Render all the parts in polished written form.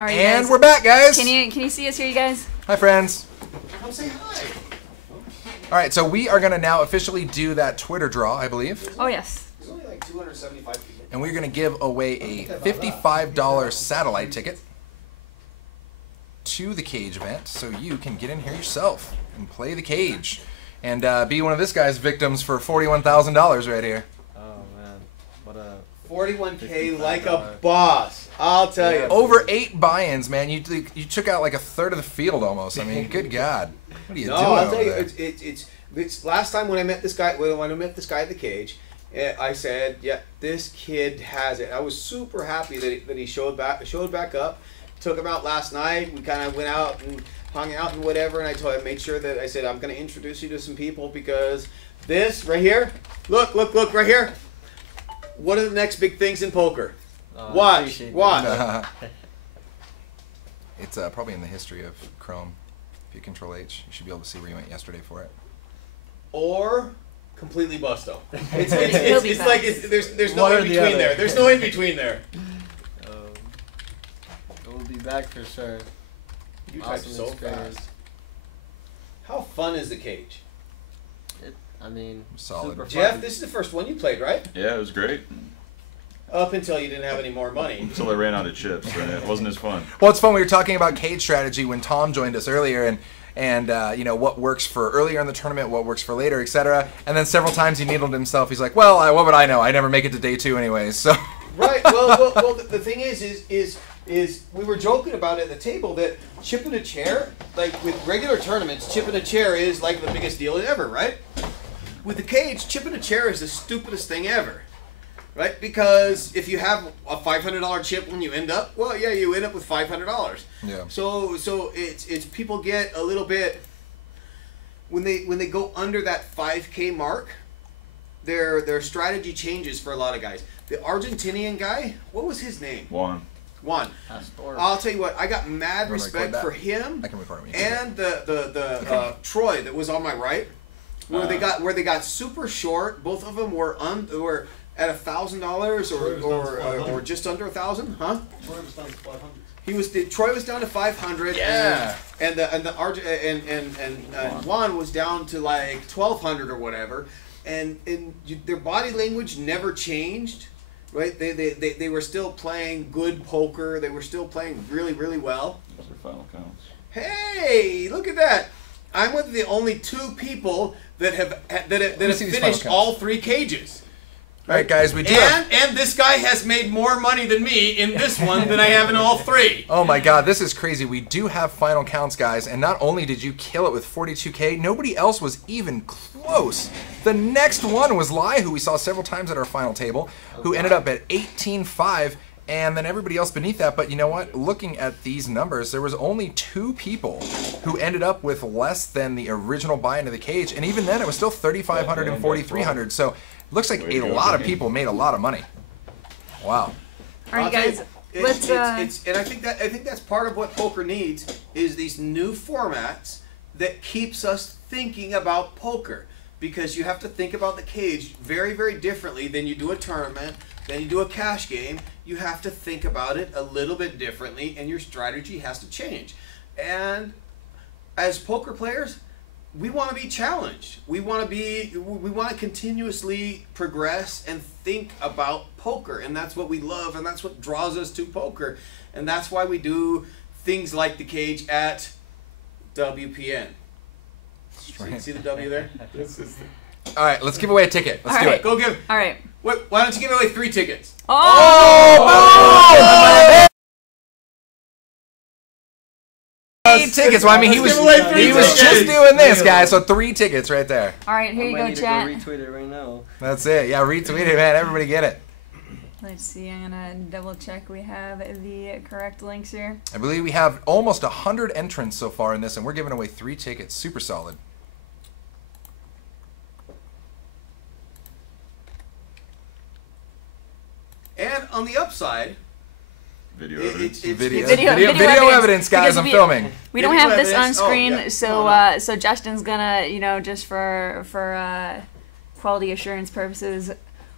All right, And guys. we're back, guys. Can you see us here, you guys? Hi, friends. Come say hi. All right, so we are going to now officially do that Twitter draw, I believe. Oh, yes. There's only like 275 people. And we're going to give away a $55 satellite ticket to the cage event so you can get in here yourself and play the cage and be one of this guy's victims for $41,000 right here. Oh, man. What a... 41K like a boss. I'll tell you. Over 8 buy-ins, man. You took out like a third of the field almost. I mean, good God. What are you doing I'll tell over you, there? it's last time when I met this guy, at the cage, I said, yeah, this kid has it. I was super happy that he showed back up. Took him out last night. We kind of went out and hung out and whatever, and I made sure that I said, I'm going to introduce you to some people because this right here, look right here. What are the next big things in poker? Watch. It's probably in the history of Chrome. If you Control H, you should be able to see where you went yesterday for it. Or completely busto. It's like there's no in between there. There's no in between there. We'll be back for sure. You type so fast. How fun is the cage? I mean, solid. super Jeff, fun. this is the first one you played, right? Yeah, it was great. Up until you didn't have any more money. Until I ran out of chips, and it wasn't as fun. Well, it's fun. We were talking about cage strategy when Tom joined us earlier, and you know what works for earlier in the tournament, what works for later, etc. And then several times he needled himself. He's like, "Well, what would I know? I never make it to day 2 anyways." So. Right. Well, the thing is we were joking about it at the table that chipping a chair, like with regular tournaments, chipping a chair is like the biggest deal ever, right? With the cage, chipping a chair is the stupidest thing ever. Right? Because if you have a $500 chip when you end up, well, yeah, you end up with $500. Yeah. So it's people get a little bit when they go under that 5K mark, their strategy changes for a lot of guys. The Argentinian guy, what was his name? Juan. I'll tell you what, I got mad respect for him I can record it. and the Troy that was on my right, where they got super short. Both of them were at $1,000 or just under 1,000, huh? Troy was down to 500. Troy was down to 500. Yeah. And Juan was down to like 1,200 or whatever. And their body language never changed, right? They were still playing good poker. They were still playing really, really well. Those are final counts. Hey, look at that! I'm one of the only 2 people that have finished all 3 cages. All right, guys, we do. And this guy has made more money than me in this one than I have in all 3. Oh my God, this is crazy. We do have final counts, guys, and not only did you kill it with 42K, nobody else was even close. The next one was Lai, who we saw several times at our final table, who ended up at 18.5, and then everybody else beneath that. But you know what? Looking at these numbers, there was only 2 people who ended up with less than the original buy into the cage, and even then, it was still 3,500 and 4,300. So. Looks like a lot of people made a lot of money. Wow. All right, guys. Let's. And I think that's part of what poker needs is these new formats that keeps us thinking about poker, because you have to think about the cage very, very differently than you do a tournament, than you do a cash game. You have to think about it a little bit differently, and your strategy has to change. And as poker players, we want to be challenged. We want to continuously progress and think about poker, and that's what we love, and that's what draws us to poker, and that's why we do things like the cage at WPN. See the W there? All right, let's give away a ticket. Let's do it. Go give. All right. Why don't you give away 3 tickets? Oh! Tickets. Well, I mean, he was just doing this, guys. So 3 tickets right there. All right, here you go, chat. Retweet it right now. That's it. Yeah, retweet it, man. Everybody get it. Let's see. I'm gonna double check we have the correct links here. I believe we have almost 100 entrants so far in this, and we're giving away 3 tickets. Super solid. And on the upside, Video evidence. Video evidence, guys. I'm filming. We don't have this on evidence. screen, Oh, yeah. so Justin's gonna, just for quality assurance purposes,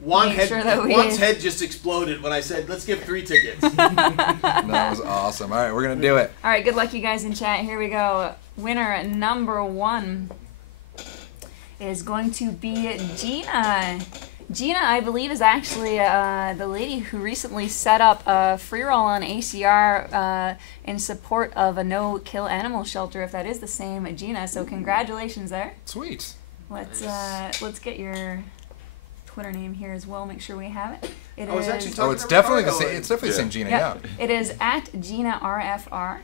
Juan's Make sure that we- head just exploded when I said, let's give 3 tickets. That was awesome. All right, we're going to do it. All right, good luck, you guys in chat. Here we go. Winner number 1 is going to be Gina. Gina, I believe, is actually the lady who recently set up a free roll on ACR in support of a no-kill animal shelter, if that is the same Gina. So congratulations there. Sweet. Let's get your Twitter name here as well. Make sure we have it. I was actually Oh, talking it's to definitely the Ricardo. same. It's definitely the Yeah. same Gina. Yep. Yeah. It is at Gina RFR.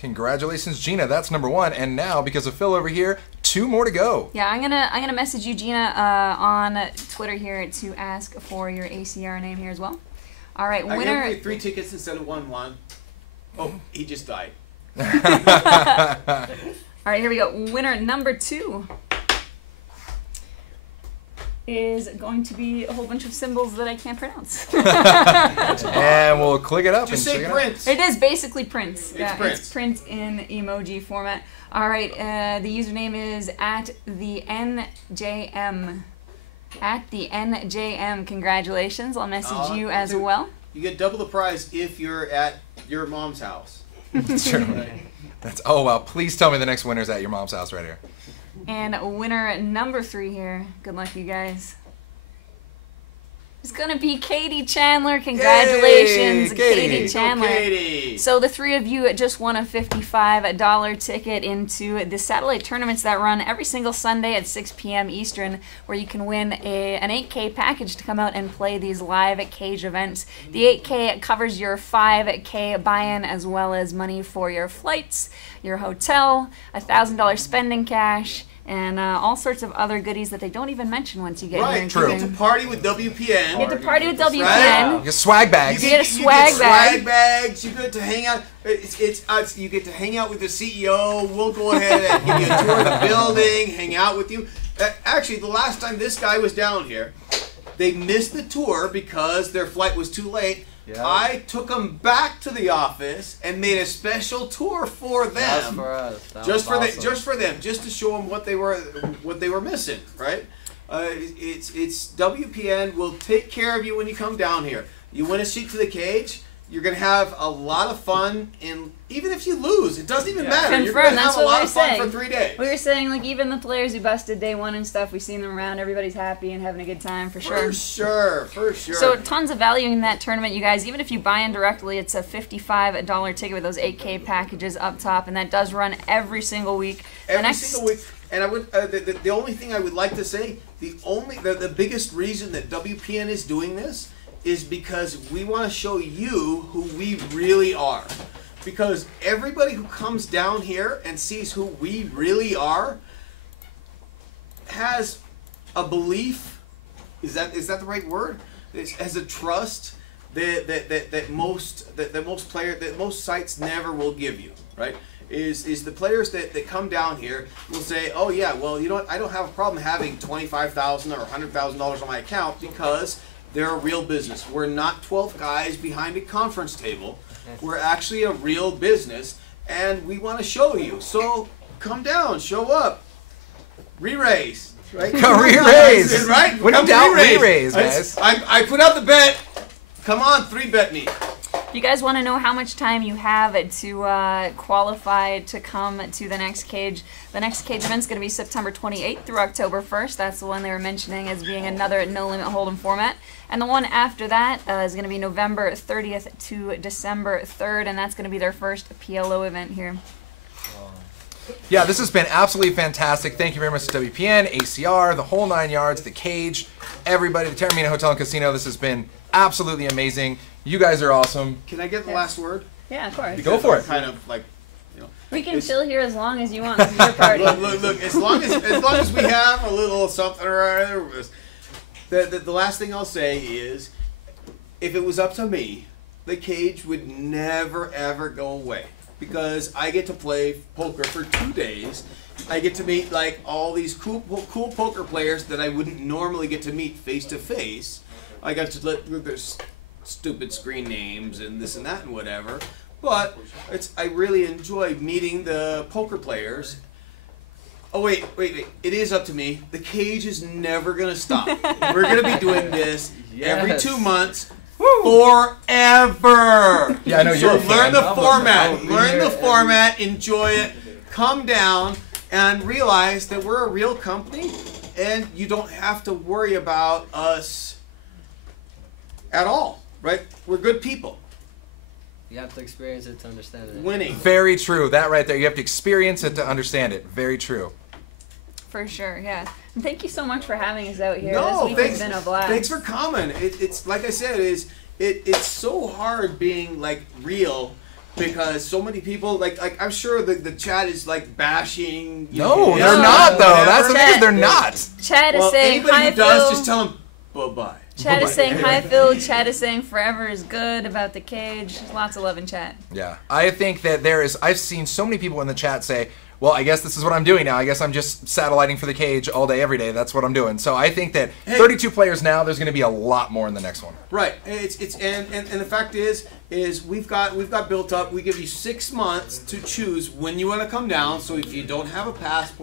Congratulations, Gina. That's number 1. And now, because of Phil over here, 2 more to go. Yeah, I'm gonna message you, Gina, on Twitter here to ask for your ACR name here as well. All right, I winner. gave away 3 tickets instead of 1, Juan. Oh, he just died. All right, here we go. Winner number 2 is going to be a whole bunch of symbols that I can't pronounce. And we'll click it up Just and say check it out. Prince. It is basically Prince. It's Yeah, Prince. it's Prince in emoji format. All right, the username is at the NJM. At the NJM. Congratulations. I'll message you as dude. well. You get double the prize if you're at your mom's house. Sure. That's, oh, wow. Please tell me the next winner's at your mom's house right here. And winner number 3 here. Good luck, you guys. It's going to be Katie Chandler. Congratulations, Yay, Katie. Katie Chandler. Katie. So the 3 of you just won a $55 ticket into the satellite tournaments that run every single Sunday at 6 p.m. Eastern, where you can win an 8K package to come out and play these live cage events. The 8K covers your 5K buy-in as well as money for your flights, your hotel, $1,000 spending cash, and all sorts of other goodies that they don't even mention once you get here. Right, True. you get to party with WPN. You get to party with WPN. Right. You get swag bags. You get a swag bag. swag bags. You get to hang out. You get to hang out with the CEO. We'll go ahead and give you a tour of the building, hang out with you. Actually, the last time this guy was down here, they missed the tour because their flight was too late. Yeah. I took them back to the office and made a special tour for them. That's for us. That Just was for awesome. just for them, just to show them what they were missing, right? It's WPN will take care of you when you come down here. You win a seat to the cage. You're gonna have a lot of fun, and even if you lose, it doesn't even matter. You're Confirm, gonna that's have a what lot we're of fun saying. for 3 days. We were saying, like, even the players who busted day 1 and stuff, we've seen them around. Everybody's happy and having a good time for sure. For sure. So tons of value in that tournament, you guys. Even if you buy in directly, it's a $55 ticket with those 8K packages up top, and that does run every single week. Every single week. And I would the only thing I would like to say, the biggest reason that WPN is doing this is because we want to show you who we really are. Because everybody who comes down here and sees who we really are has a belief. Is that the right word? Has a trust that most sites never will give you, right? Is the players that come down here will say, oh yeah, well, you know what, I don't have a problem having $25,000 or $100,000 on my account because they're a real business. We're not 12 guys behind a conference table. We're actually a real business, and we want to show you. So come down, show up, re-raise. Right? Come re-raise. Right? When in Come doubt, re-raise. re-raise, guys. I put out the bet. Come on, 3-bet me. If you guys want to know how much time you have to qualify to come to the next cage event's going to be September 28th through October 1st. That's the one they were mentioning as being another No Limit Hold'em format. And the one after that is going to be November 30th to December 3rd, and that's going to be their first PLO event here. Yeah, this has been absolutely fantastic. Thank you very much to WPN, ACR, the whole 9 yards, the cage, everybody, the Terramina Hotel and Casino. This has been absolutely amazing. You guys are awesome. Can I get the last word? Yeah, of course. Go for I'm it. kind of like, you know. We can It's- chill here as long as you want. This is your party. Look. As long as we have a little something or other, the last thing I'll say is, if it was up to me, the cage would never ever go away because I get to play poker for 2 days. I get to meet like all these cool poker players that I wouldn't normally get to meet face to face. I got to let their stupid screen names and this and that and whatever. But I really enjoy meeting the poker players. Oh wait. It is up to me. The cage is never gonna stop. We're gonna be doing this every Yes. 2 months. Forever. Yeah, I know you're a So learn fan. the format. I'll be Learn here the every- format. Enjoy it. Come down and realize that we're a real company, and you don't have to worry about us at all. Right? We're good people. You have to experience it to understand it. Winning. Very true. That right there. You have to experience it to understand it. Very true. For sure, yeah. And thank you so much for having us out here. No, this week thanks. has been a blast. Thanks for coming. It's like I said, it's so hard being like real because so many people like I'm sure the chat is like bashing. You No, know, they're No, not though. whatever. That's the thing is they're Yeah. not. Chad is Well, saying anybody hi, who does, Phil. just tell them bye-bye. Chad is Bye-bye. saying hi, Phil. Chad is saying forever is good about the cage. Lots of love in chat. Yeah, I think that I've seen so many people in the chat say, well, I guess this is what I'm doing now. I guess I'm just satelliting for the cage all day, every day. That's what I'm doing. So I think that Hey. 32 players now, there's going to be a lot more in the next one. Right. And the fact is we've got built up. We give you 6 months to choose when you want to come down. So if you don't have a passport.